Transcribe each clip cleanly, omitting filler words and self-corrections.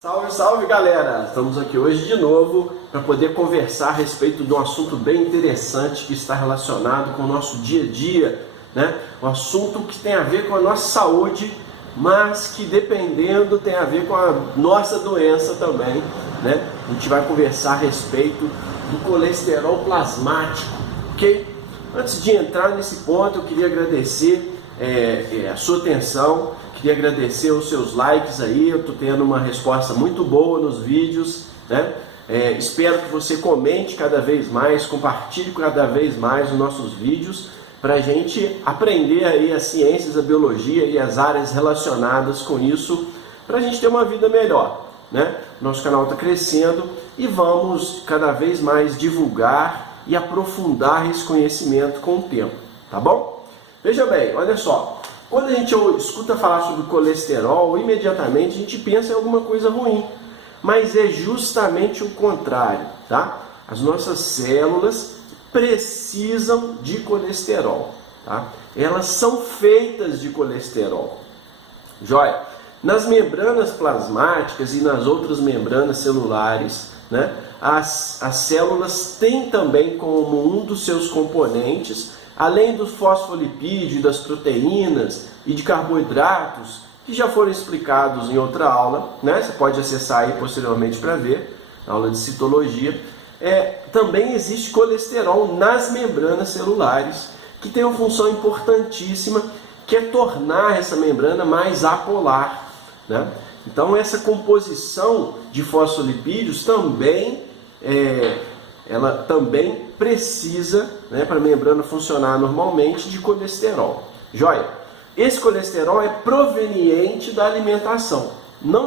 Salve, salve galera! Estamos aqui hoje de novo para poder conversar a respeito de um assunto bem interessante que está relacionado com o nosso dia a dia, né? Um assunto que tem a ver com a nossa saúde, mas que dependendo tem a ver com a nossa doença também, né? A gente vai conversar a respeito do colesterol plasmático, ok? Antes de entrar nesse ponto, eu queria agradecer a sua atenção. Queria agradecer os seus likes aí, eu estou tendo uma resposta muito boa nos vídeos, né? Espero que você comente cada vez mais, compartilhe cada vez mais os nossos vídeos, para a gente aprender aí as ciências, a biologia e as áreas relacionadas com isso, para a gente ter uma vida melhor, né? Nosso canal está crescendo e vamos cada vez mais divulgar e aprofundar esse conhecimento com o tempo, tá bom? Veja bem, olha só. Quando a gente escuta falar sobre colesterol, imediatamente a gente pensa em alguma coisa ruim, mas é justamente o contrário, tá? As nossas células precisam de colesterol, tá? Elas são feitas de colesterol. Joia? Nas membranas plasmáticas e nas outras membranas celulares, né, as células têm também como um dos seus componentes, além dos fosfolipídios, das proteínas e de carboidratos, que já foram explicados em outra aula, né? Você pode acessar aí posteriormente para ver, na aula de citologia. Também existe colesterol nas membranas celulares, que tem uma função importantíssima, que é tornar essa membrana mais apolar, né? Então essa composição de fosfolipídios também ela também precisa, né, para a membrana funcionar normalmente, de colesterol. Joia? Esse colesterol é proveniente da alimentação.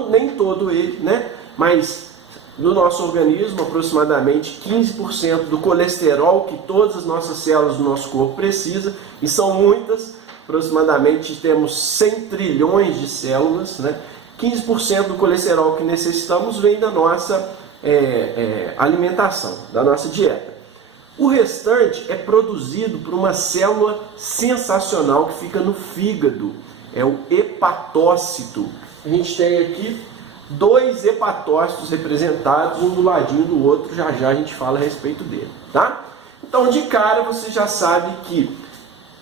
Nem todo ele, né, mas no nosso organismo, aproximadamente 15% do colesterol que todas as nossas células do nosso corpo precisam, e são muitas, aproximadamente temos 100 trilhões de células, né? 15% do colesterol que necessitamos vem da nossa alimentação, da nossa dieta. O restante é produzido por uma célula sensacional que fica no fígado, é o hepatócito. A gente tem aqui 2 hepatócitos representados, um do ladinho do outro, já já a gente fala a respeito dele, tá? Então, de cara, você já sabe que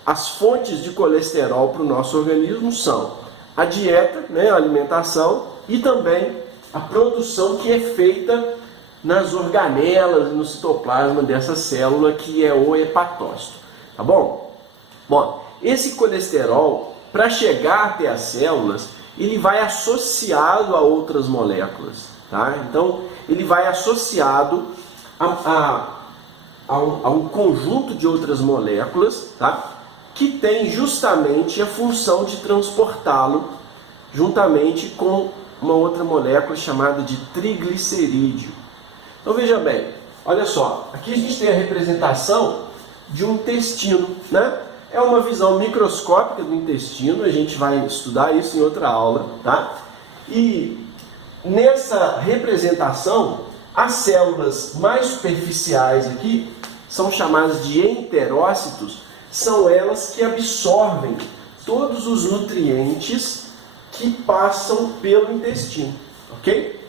as fontes de colesterol para o nosso organismo são a dieta, né, a alimentação, e também a produção que é feita nas organelas, no citoplasma dessa célula, que é o hepatócito, tá bom? Bom, esse colesterol, para chegar até as células, ele vai associado a outras moléculas, tá? Então, ele vai associado a um conjunto de outras moléculas, tá? Que tem justamente a função de transportá-lo juntamente com uma outra molécula chamada de triglicerídeo. Então veja bem, olha só, aqui a gente tem a representação de um intestino, né? É uma visão microscópica do intestino, a gente vai estudar isso em outra aula, tá? E nessa representação, as células mais superficiais aqui são chamadas de enterócitos, são elas que absorvem todos os nutrientes que passam pelo intestino, ok?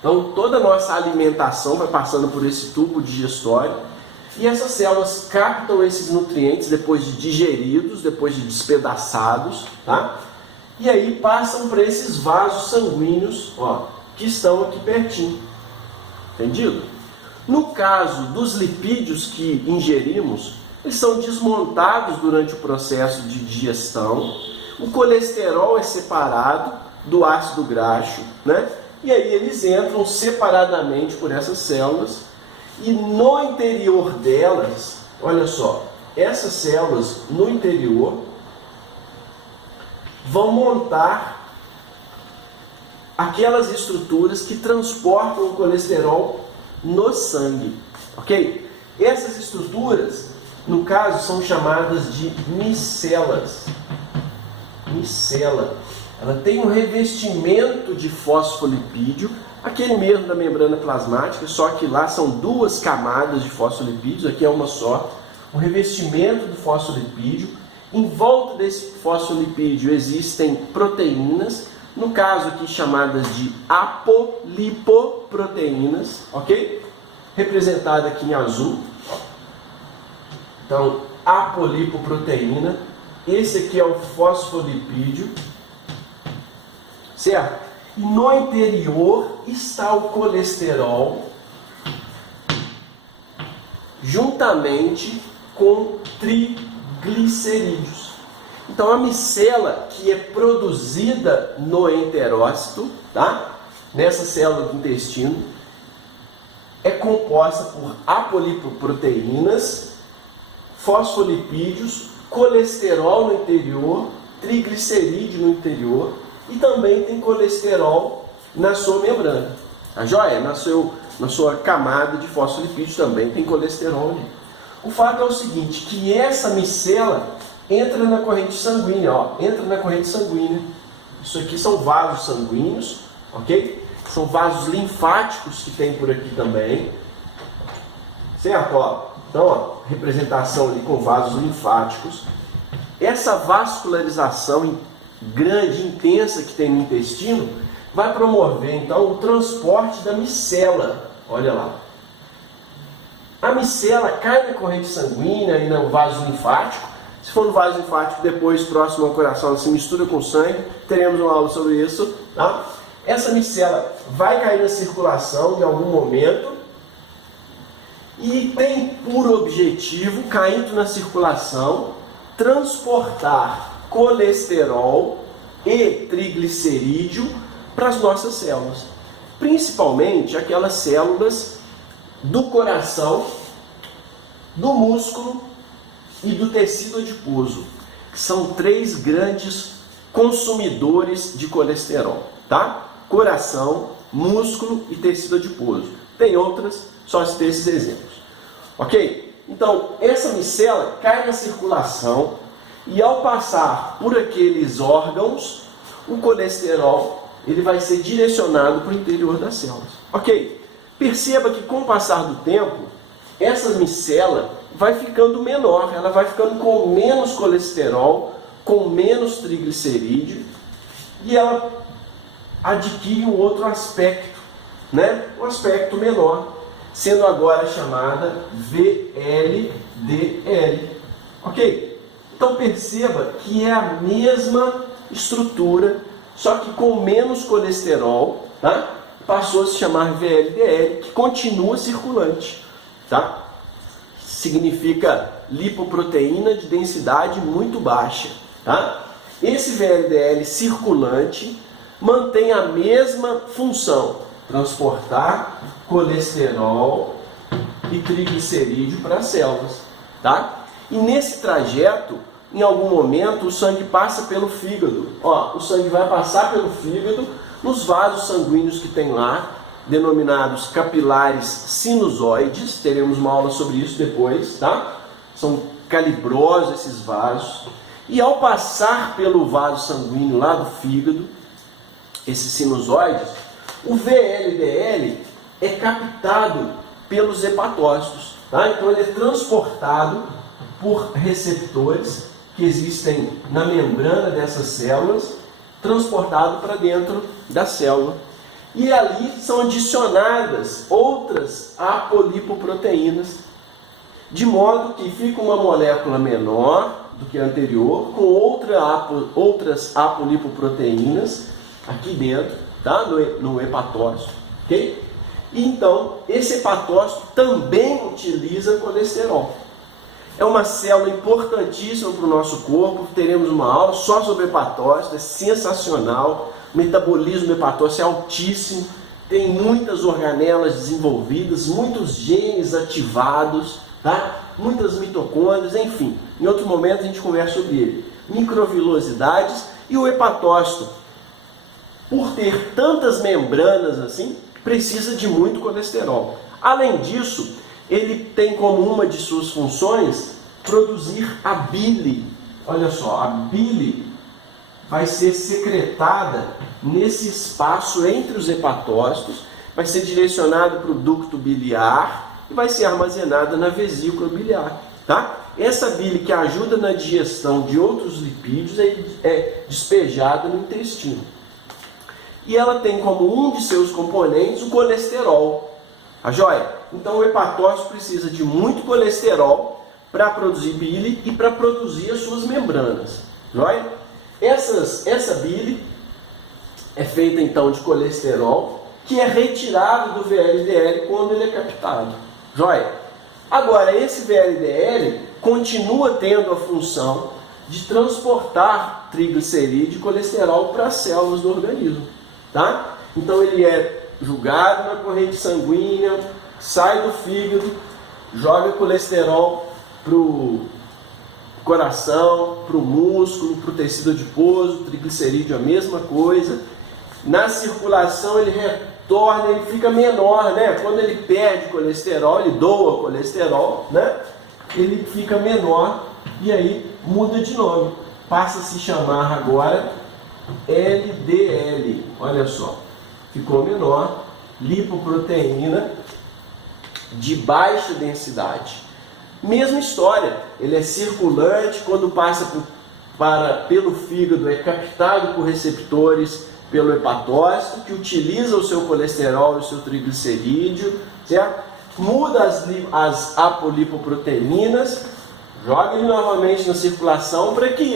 Então toda a nossa alimentação vai passando por esse tubo digestório e essas células captam esses nutrientes depois de digeridos, depois de despedaçados, tá? E aí passam para esses vasos sanguíneos, ó, que estão aqui pertinho, entendido? No caso dos lipídios que ingerimos, eles são desmontados durante o processo de digestão. O colesterol é separado do ácido graxo, né? E aí eles entram separadamente por essas células e no interior delas, olha só, essas células no interior vão montar aquelas estruturas que transportam o colesterol no sangue, ok? Essas estruturas, no caso, são chamadas de micelas. Micela, ela tem um revestimento de fosfolipídio, aquele mesmo da membrana plasmática, só que lá são 2 camadas de fosfolipídios, aqui é uma só, um revestimento do fosfolipídio. Em volta desse fosfolipídio existem proteínas, no caso aqui chamadas de apolipoproteínas, ok? Representada aqui em azul. Então, apolipoproteína, esse aqui é o fosfolipídio, certo? E no interior está o colesterol, juntamente com triglicerídeos. Então a micela que é produzida no enterócito, tá? Nessa célula do intestino, é composta por apolipoproteínas, fosfolipídios, colesterol no interior, triglicerídeo no interior e também tem colesterol na sua membrana. Tá joia? Na sua camada de fosfolipídios também tem colesterol ali. O fato é o seguinte, que essa micela entra na corrente sanguínea, ó, entra na corrente sanguínea. Isso aqui são vasos sanguíneos, ok? São vasos linfáticos que tem por aqui também, certo? Ó, então, ó, representação ali com vasos linfáticos. Essa vascularização grande, intensa que tem no intestino, vai promover então o transporte da micela. Olha lá. A micela cai na corrente sanguínea e no vaso linfático. Se for no vaso linfático, depois próximo ao coração, ela se mistura com sangue. Teremos uma aula sobre isso, tá? Essa micela vai cair na circulação em algum momento e tem por objetivo, caindo na circulação, transportar colesterol e triglicerídeo para as nossas células, principalmente aquelas células do coração, do músculo e do tecido adiposo, que são três grandes consumidores de colesterol, tá? Coração, músculo e tecido adiposo. Tem outras, só citei esses exemplos. Ok? Então, essa micela cai na circulação e ao passar por aqueles órgãos, o colesterol ele vai ser direcionado para o interior das células. Ok? Perceba que com o passar do tempo, essa micela vai ficando menor, ela vai ficando com menos colesterol, com menos triglicerídeo, e ela adquire um outro aspecto, né? Um aspecto menor, sendo agora chamada VLDL. Ok? Então perceba que é a mesma estrutura, só que com menos colesterol, tá? Passou a se chamar VLDL, que continua circulante, tá? Significa lipoproteína de densidade muito baixa, tá? Esse VLDL circulante mantém a mesma função, transportar colesterol e triglicerídeo para as células, tá? E nesse trajeto, em algum momento, o sangue passa pelo fígado. Ó, o sangue vai passar pelo fígado, nos vasos sanguíneos que tem lá, denominados capilares sinusoides. Teremos uma aula sobre isso depois, tá? São calibrosos esses vasos. E ao passar pelo vaso sanguíneo lá do fígado, esses sinusoides, o VLDL é captado pelos hepatócitos, tá? Então ele é transportado por receptores que existem na membrana dessas células, transportado para dentro da célula. E ali são adicionadas outras apolipoproteínas, de modo que fica uma molécula menor do que a anterior, com outras apolipoproteínas aqui dentro, tá? no hepatócito, ok? E então, esse hepatócito também utiliza colesterol. É uma célula importantíssima para o nosso corpo. Teremos uma aula só sobre hepatócito, é sensacional. O metabolismo do hepatócito é altíssimo, tem muitas organelas desenvolvidas, muitos genes ativados, tá? Muitas mitocôndrias, enfim. Em outro momento a gente conversa sobre ele. Microvilosidades e o hepatócito, por ter tantas membranas assim, precisa de muito colesterol. Além disso, ele tem como uma de suas funções produzir a bile. Olha só, a bile vai ser secretada nesse espaço entre os hepatócitos, vai ser direcionada para o ducto biliar e vai ser armazenada na vesícula biliar, tá? Essa bile que ajuda na digestão de outros lipídios é despejada no intestino. e ela tem como um de seus componentes o colesterol. A joia? Então o hepatócito precisa de muito colesterol para produzir bile e para produzir as suas membranas. Joia? Essa bile é feita então de colesterol, que é retirado do VLDL quando ele é captado. Joia? Agora, esse VLDL continua tendo a função de transportar triglicerídeo e colesterol para as células do organismo. Tá? Então ele é jogado na corrente sanguínea, sai do fígado, joga colesterol para o coração, para o músculo, para o tecido adiposo, triglicerídeo a mesma coisa. Na circulação ele retorna, ele fica menor, né? Quando ele perde colesterol, ele doa colesterol, né? Ele fica menor e aí muda de nome. Passa a se chamar agora LDL. Olha só, ficou menor, lipoproteína de baixa densidade. Mesma história, ele é circulante, quando passa pelo fígado é captado por receptores pelo hepatócito, que utiliza o seu colesterol e o seu triglicerídeo, certo? Muda as apolipoproteínas, joga ele novamente na circulação para que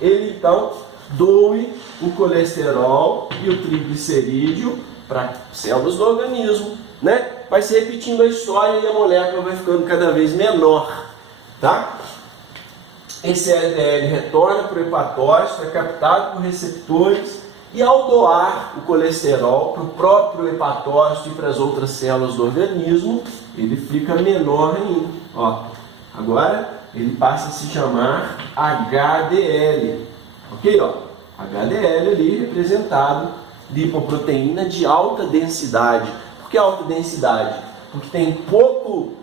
ele então doe o colesterol e o triglicerídeo para células do organismo, né? Vai se repetindo a história e a molécula vai ficando cada vez menor, tá? Esse LDL retorna para o hepatócito, é captado por receptores e ao doar o colesterol para o próprio hepatócito e para as outras células do organismo, ele fica menor ainda. Ó, agora ele passa a se chamar HDL, ok? Ó, HDL ali representado, lipoproteína de alta densidade. Por que alta densidade? Porque tem pouco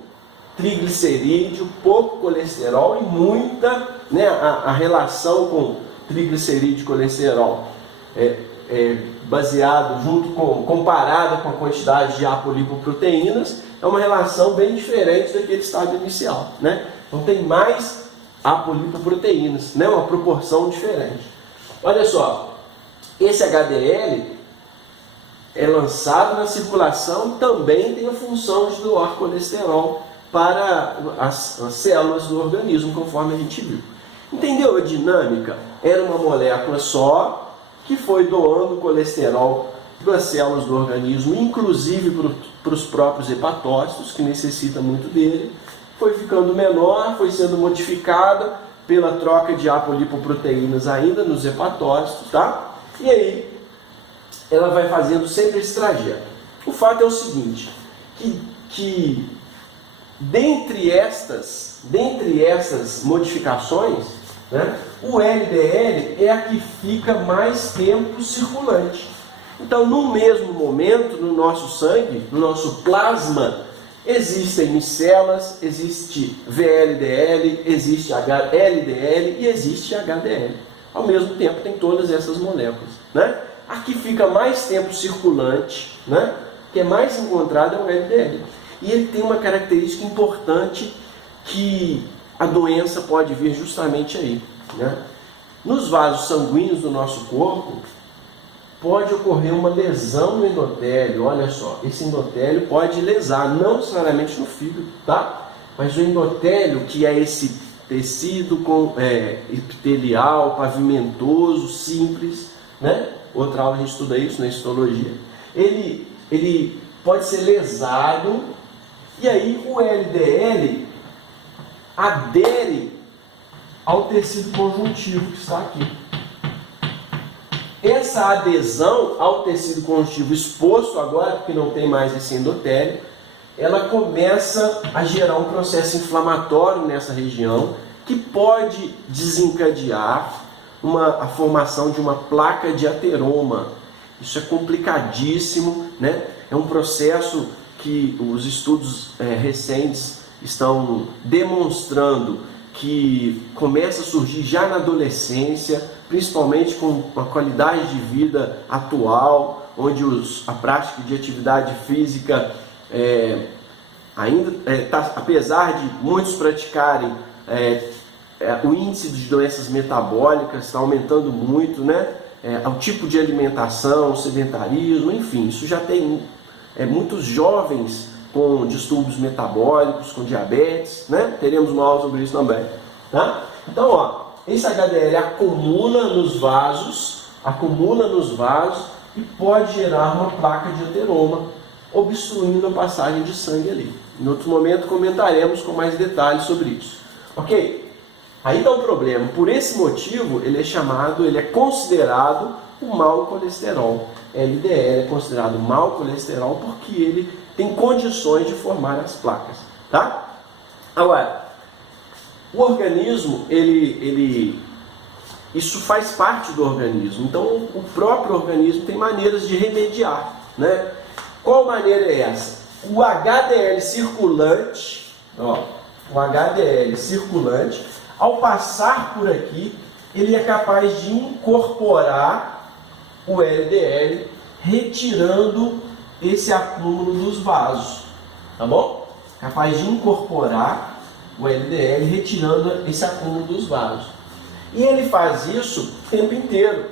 triglicerídeo, pouco colesterol e muita, né, a relação com triglicerídeo e colesterol baseado comparado com a quantidade de apolipoproteínas, é uma relação bem diferente daquele estado inicial, né? Então tem mais apolipoproteínas, né? Uma proporção diferente. Olha só, esse HDL é lançado na circulação e também tem a função de doar colesterol para as células do organismo, conforme a gente viu. Entendeu a dinâmica? Era uma molécula só que foi doando colesterol para as células do organismo, inclusive para os próprios hepatócitos, que necessitam muito dele. Foi ficando menor, foi sendo modificada pela troca de apolipoproteínas ainda nos hepatócitos, tá? E aí ela vai fazendo sempre esse trajeto. O fato é o seguinte, que dentre estas modificações, né, o LDL é a que fica mais tempo circulante. Então, no mesmo momento, no nosso sangue, no nosso plasma, existem micelas, existe VLDL, existe LDL e existe HDL. Ao mesmo tempo, tem todas essas moléculas, né? A que fica mais tempo circulante, né, que é mais encontrado, é o LDL. E ele tem uma característica importante que a doença pode vir justamente aí, né? Nos vasos sanguíneos do nosso corpo, pode ocorrer uma lesão no endotélio. Olha só, esse endotélio pode lesar, não necessariamente no fígado, tá? Mas o endotélio, que é esse tecido epitelial, pavimentoso, simples, né? Outra aula a gente estuda isso na histologia. Ele pode ser lesado e aí o LDL adere ao tecido conjuntivo que está aqui. Essa adesão ao tecido conjuntivo exposto agora, porque não tem mais esse endotélio, ela começa a gerar um processo inflamatório nessa região que pode desencadear a formação de uma placa de ateroma. Isso é complicadíssimo, né? É um processo que os estudos recentes estão demonstrando que começa a surgir já na adolescência, principalmente com a qualidade de vida atual, onde a prática de atividade física ainda apesar de muitos praticarem, o índice de doenças metabólicas está aumentando muito, né? ao tipo de alimentação, sedentarismo, enfim, isso já tem muitos jovens com distúrbios metabólicos, com diabetes, né? Teremos uma aula sobre isso também, tá? Então, ó, esse HDL acumula nos vasos e pode gerar uma placa de ateroma, obstruindo a passagem de sangue ali. Em outro momento comentaremos com mais detalhes sobre isso. Ok? Aí dá um problema. Por esse motivo, ele é considerado o mau colesterol. LDL é considerado mau colesterol porque ele tem condições de formar as placas, tá? Agora, o organismo, isso faz parte do organismo. Então, o próprio organismo tem maneiras de remediar, né? Qual maneira é essa? O HDL circulante, ao passar por aqui, ele é capaz de incorporar o LDL, retirando esse acúmulo dos vasos, tá bom? Capaz de incorporar o LDL, retirando esse acúmulo dos vasos. E ele faz isso o tempo inteiro.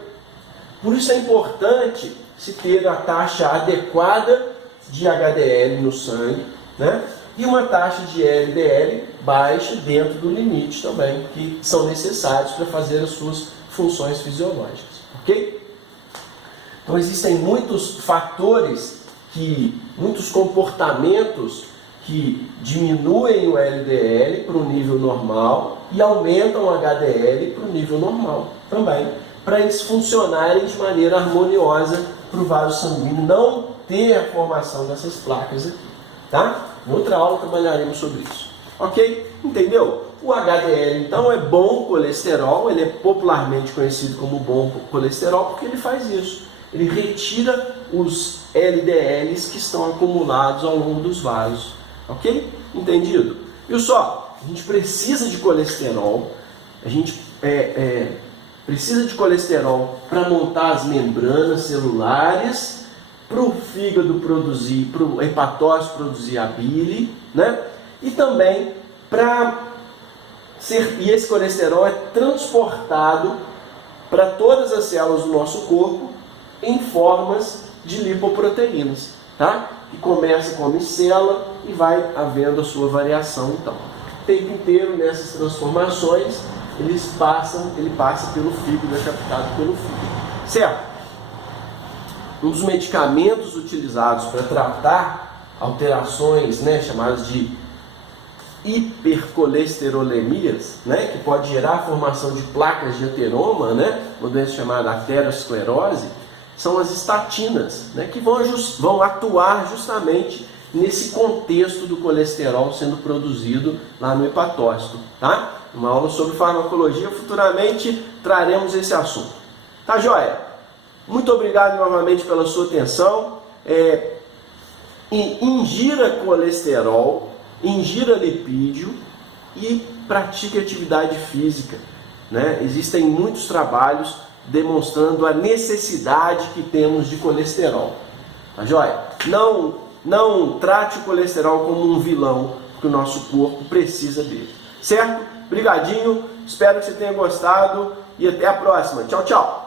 Por isso é importante se ter a taxa adequada de HDL no sangue, né? E uma taxa de LDL baixa dentro do limite também, que são necessários para fazer as suas funções fisiológicas, ok? Então existem muitos fatores, muitos comportamentos que diminuem o LDL para o nível normal e aumentam o HDL para o nível normal também, para eles funcionarem de maneira harmoniosa para o vaso sanguíneo não ter a formação dessas placas aqui, tá? Em outra aula trabalharemos sobre isso, ok? Entendeu? O HDL então é bom colesterol, ele é popularmente conhecido como bom colesterol porque ele faz isso, ele retira os LDLs que estão acumulados ao longo dos vasos, ok? Entendido? Viu só? A gente precisa de colesterol, precisa de colesterol para montar as membranas celulares, para o fígado produzir, para o hepatócito produzir a bile, né? E também e esse colesterol é transportado para todas as células do nosso corpo em formas de lipoproteínas, tá? Que começa com a micela e vai havendo a sua variação, então. O tempo inteiro nessas transformações ele passa pelo fígado, é captado pelo fígado, certo? Um dos medicamentos utilizados para tratar alterações, né, chamadas de hipercolesterolemias, né, que pode gerar a formação de placas de ateroma, né, uma doença chamada aterosclerose, são as estatinas, né, que vão atuar justamente nesse contexto do colesterol sendo produzido lá no hepatócito, tá? Uma aula sobre farmacologia, futuramente traremos esse assunto. Tá joia? Muito obrigado novamente pela sua atenção. Ingira colesterol, ingira lipídio e pratique atividade física, né? Existem muitos trabalhos demonstrando a necessidade que temos de colesterol. Tá joia? Não trate o colesterol como um vilão, porque o nosso corpo precisa dele. Certo? Brigadinho, espero que você tenha gostado e até a próxima. Tchau, tchau!